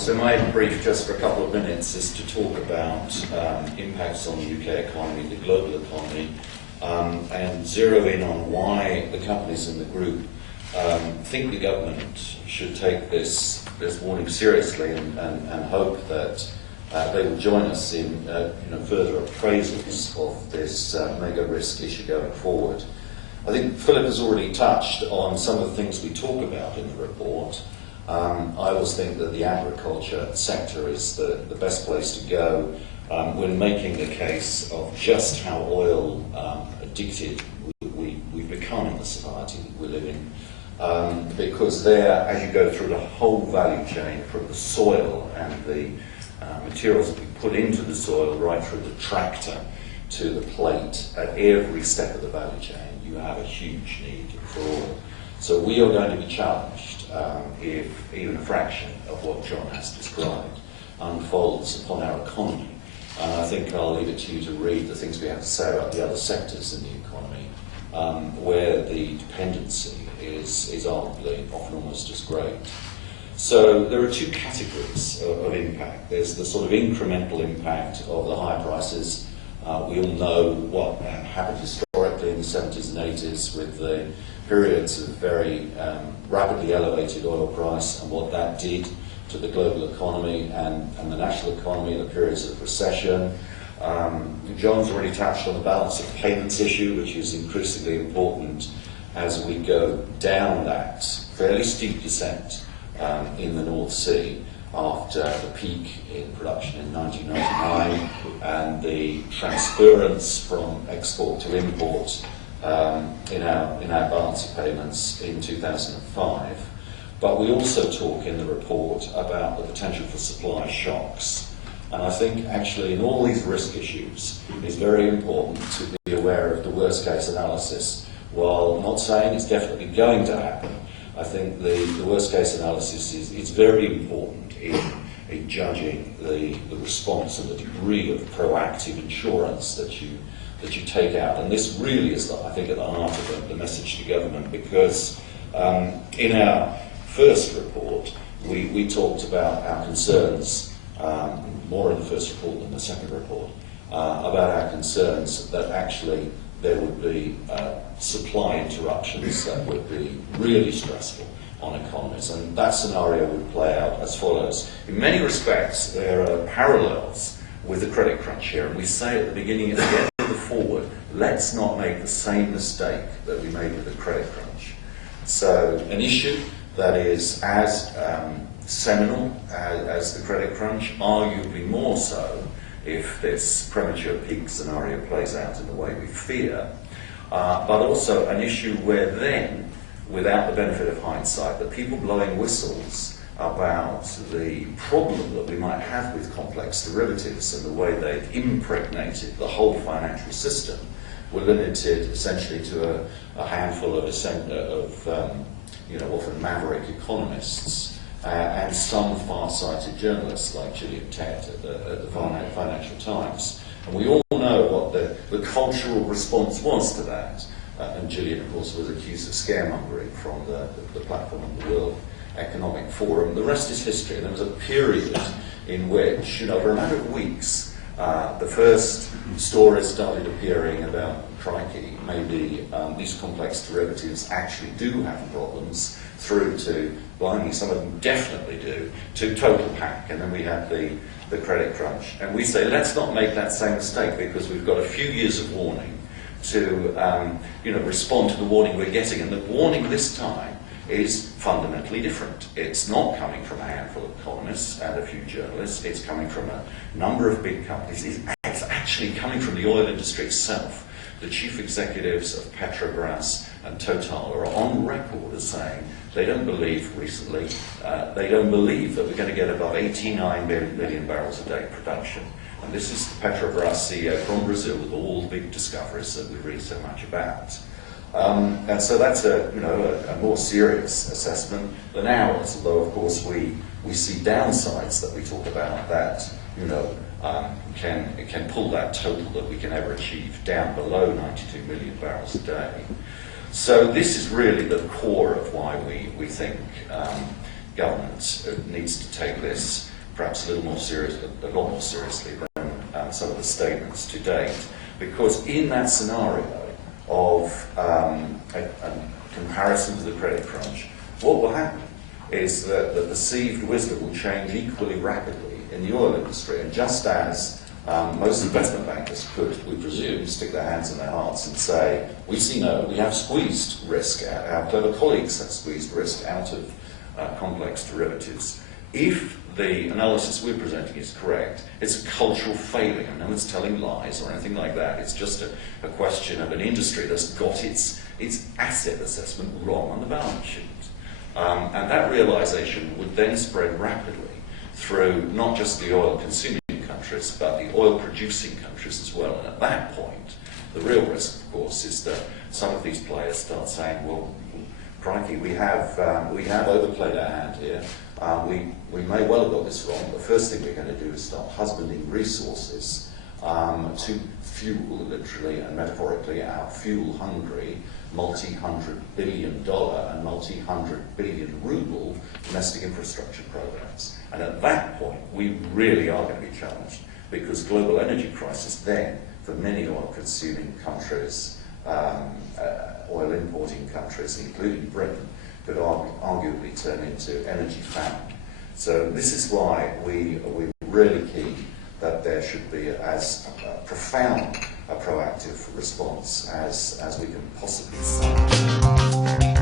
So my brief, just for a couple of minutes, is to talk about impacts on the UK economy, the global economy, and zero in on why the companies in the group think the government should take this warning seriously and hope that they will join us in further appraisals of this mega risk issue going forward. I think Philip has already touched on some of the things we talk about in the report. I always think that the agriculture sector is the best place to go when making the case of just how oil addicted we've become in the society that we live in. Because there, as you go through the whole value chain, from the soil and the materials that we put into the soil right through the tractor to the plate, at every step of the value chain, you have a huge need for oil. So we are going to be challenged if even a fraction of what John has described unfolds upon our economy. And I think I'll leave it to you to read the things we have to say about the other sectors in the economy, where the dependency is arguably often almost as great. So there are two categories of impact. There's the sort of incremental impact of the high prices. We all know what happened historically in the 70s and 80s with the periods of very rapidly elevated oil price and what that did to the global economy and the national economy in the periods of recession. John's already touched on the balance of payments issue, which is increasingly important as we go down that fairly steep descent in the North Sea after the peak in production in 1999 and the transference from export to import in our balance of payments in 2005. But we also talk in the report about the potential for supply shocks. And I think actually in all these risk issues it's very important to be aware of the worst case analysis. While not saying it's definitely going to happen, I think the worst case analysis is very important in judging the response and the degree of proactive insurance that you take out. And this really is, I think, at the heart of the message to government, because in our first report we talked about our concerns, more in the first report than the second report, about our concerns that actually there would be supply interruptions that would be really stressful on economies, and that scenario would play out as follows. In many respects, there are parallels with the credit crunch here, and we say at the beginning, at the end of the forward, let's not make the same mistake that we made with the credit crunch. So an issue that is as seminal as the credit crunch, arguably more so if this premature peak scenario plays out in the way we fear, but also an issue where then, without the benefit of hindsight, the people blowing whistles about the problem that we might have with complex derivatives and the way they've impregnated the whole financial system were limited essentially to a handful of often maverick economists and some far-sighted journalists like Gillian Tett at the Financial Times. And we all know what the cultural response was to that. And Gillian, of course, was accused of scaremongering from the platform of the World Economic Forum. The rest is history. And there was a period in which, for a matter of weeks, the first stories started appearing about, crikey, maybe these complex derivatives actually do have problems, through to, blimey, some of them definitely do, to total panic. And then we had the credit crunch. And we say, let's not make that same mistake, because we've got a few years of warning to respond to the warning we're getting. And the warning this time is fundamentally different. It's not coming from a handful of economists and a few journalists. It's coming from a number of big companies. It's actually coming from the oil industry itself. The chief executives of Petrobras and Total are on record as saying they don't believe recently, they don't believe that we're going to get above 89 million barrels a day production. And this is the Petrobras CEO from Brazil with all the big discoveries that we read so much about. And so that's a more serious assessment than ours, although of course we see downsides that we talk about that can pull that total that we can ever achieve down below 92 million barrels a day. So this is really the core of why we think government needs to take this perhaps a lot more seriously than some of the statements to date, because in that scenario of a comparison to the credit crunch, what will happen is that the perceived wisdom will change equally rapidly in the oil industry, and just as most investment bankers could, we presume, stick their hands in their hearts and say, we have squeezed risk, our clever colleagues have squeezed risk out of complex derivatives. If the analysis we're presenting is correct, it's a cultural failing, and no one's telling lies or anything like that. It's just a question of an industry that's got its asset assessment wrong on the balance sheet. And that realization would then spread rapidly through not just the oil-consuming countries, but the oil-producing countries as well. And at that point, the real risk, of course, is that some of these players start saying, well, crikey, we have overplayed our hand here. We may well have got this wrong. The first thing we're going to do is start husbanding resources to fuel, literally and metaphorically, our fuel-hungry, multi-hundred billion dollar and multi-hundred billion ruble domestic infrastructure programs. And at that point, we really are going to be challenged, because global energy crisis then, for many oil-consuming countries, oil importing countries, including Britain, could arguably turn into energy famine. So this is why we're really keen that there should be as profound a proactive response as we can possibly see.